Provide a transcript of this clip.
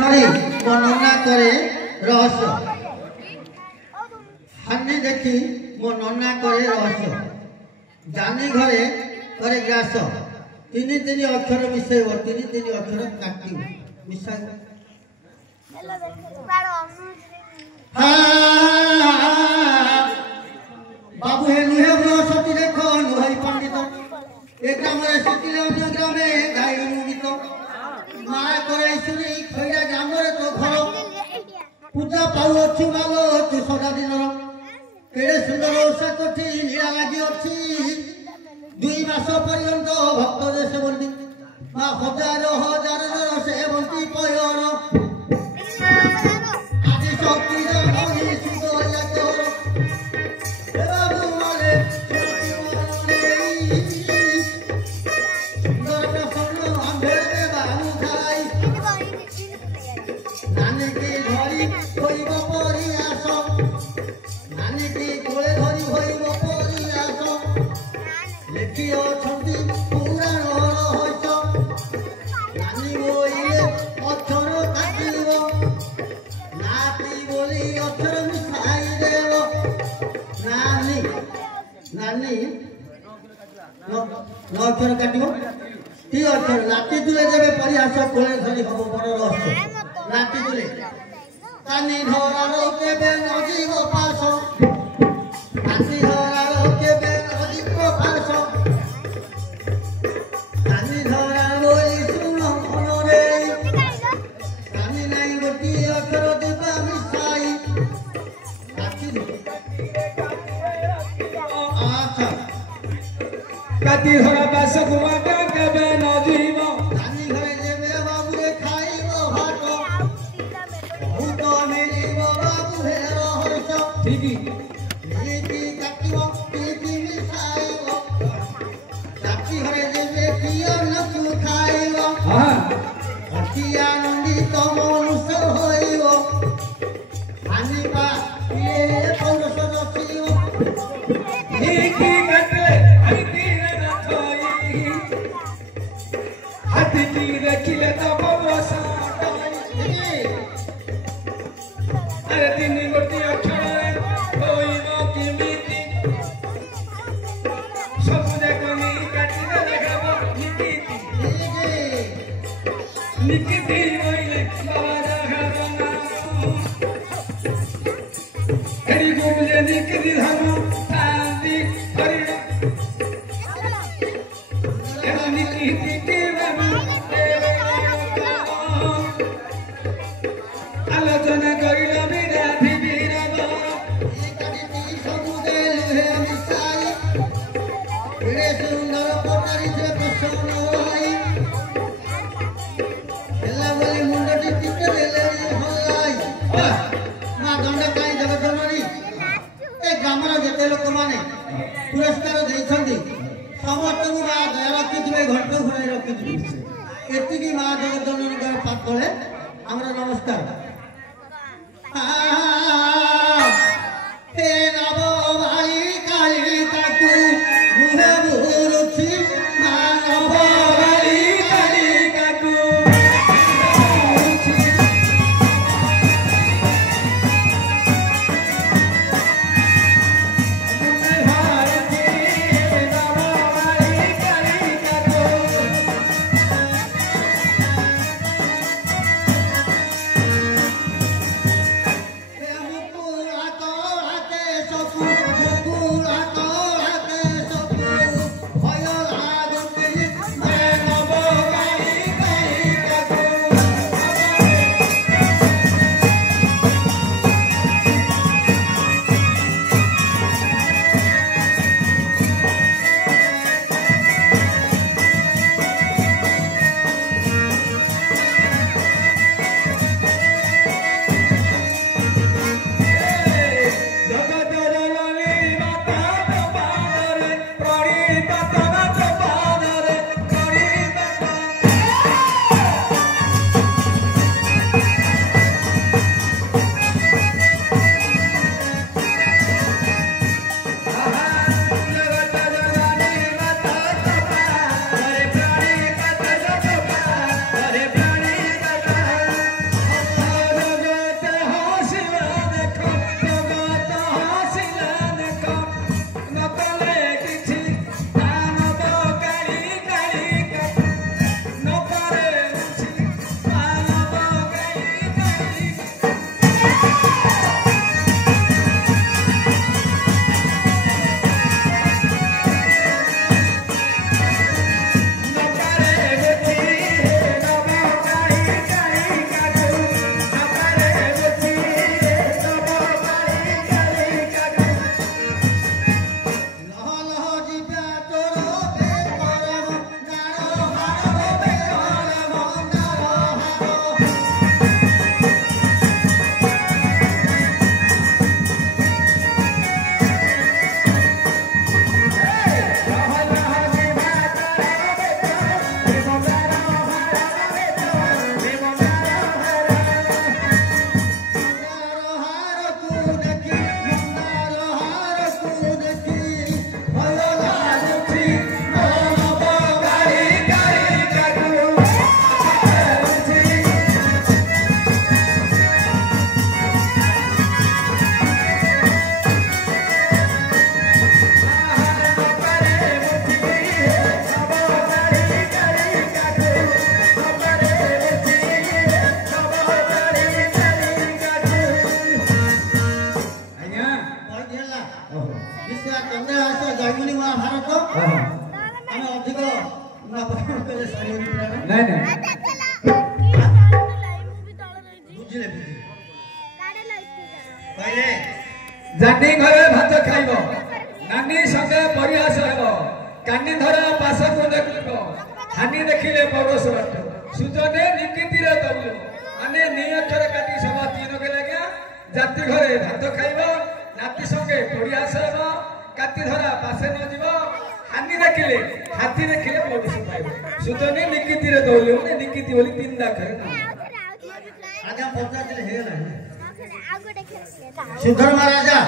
धरी वर्णना करे रहस्य हानि देखी मो नन्ना करे रहस्य जानी घरे करे ग्रास तीन तीन अक्षर मिसेब तीन तीन अक्षर काटी मिसा बाबू हे नुहे बृहस्पति देख नुहई पंडित एक ग्राम शिखिले अन्य ग्रामे गाई गीत माँ करे शुणी खैरा ग्राम तो घर पूजा पाऊ मालो तू सदा दिन केड़े सुंदर ओषा कठी नीला लगी अच्छी 2 मास पर्यंत भक्त देश बंदी माँ हजार हजार सेवंती पयर आदि शक्ति अक्षर काटियो ती अक्षर लाठी तुले देवे परिहास कोले धरी हबो बड़ रहस्य लाठी तुले कानी धरारो केबे नजीब पास कानी धरारो केबे नजीब पास कानी धरारो सुन मनरे कानी नाही गोटी अक्षर देबा मिसाई काटी अच्छा काटी धरा पास गुवाटा केबे नजीब कानी घरे जेबे बाबू रे खाइबो भात बहुत मिलिबो बाबू हे रहस ठीकी नीति काटिबो नीति मिसाइबो काटी घरे जेबे कियो न खाइबो हां अतिया नंदी तो मनुष्य होइबो हानि पा ये पौरुष रखिबो ठीकी काटले रखिले तो बसा अरे तीन गोटी अक्षर होइबो किमिति सब देखनी काटिले देखाबो निकिति होइले बाबा देखाबो ना एरी गोबले निकिति धर्म शांति हरि एरा निकिति के बाबा आलोचना करिला विराधि विराध एकादिति समुदे लुहे मिसाई एड़े सुंदर पटारी से प्रसन्न होई एला बोली मुंडटी टिके लेले होई मा दंड काई जगत जननी ए ग्रामर जेते लोक माने पुरस्कार देइछंदी समस्त को मा दया रखिथिबे घंट घुराई रखिथिबे एतिकी मा जगत जननी के पातळे हमरा नमस्कार हे नवो भाई काली ताकू मुहे बुरुछि मानव भाई काली ताकू जानी घरे भात खाइब नानी संगे परिहास हेब कानी धरा पास को देखिब हानि देखिले पड़ोस बाट सुजने निकिति रे दबलो माने नियक्षर काटी सभा तीन के लगे जाति घरे भात खाइब नाती संगे परिहास हेब काती धरा पासे न जीव हानि देखिले हाथी देखिले पड़ोस पाइब सुजने निकिति रे दबलो माने निकिति बोली तीन दाखरे ना आजा पचास हे ना सुधर्मा राजा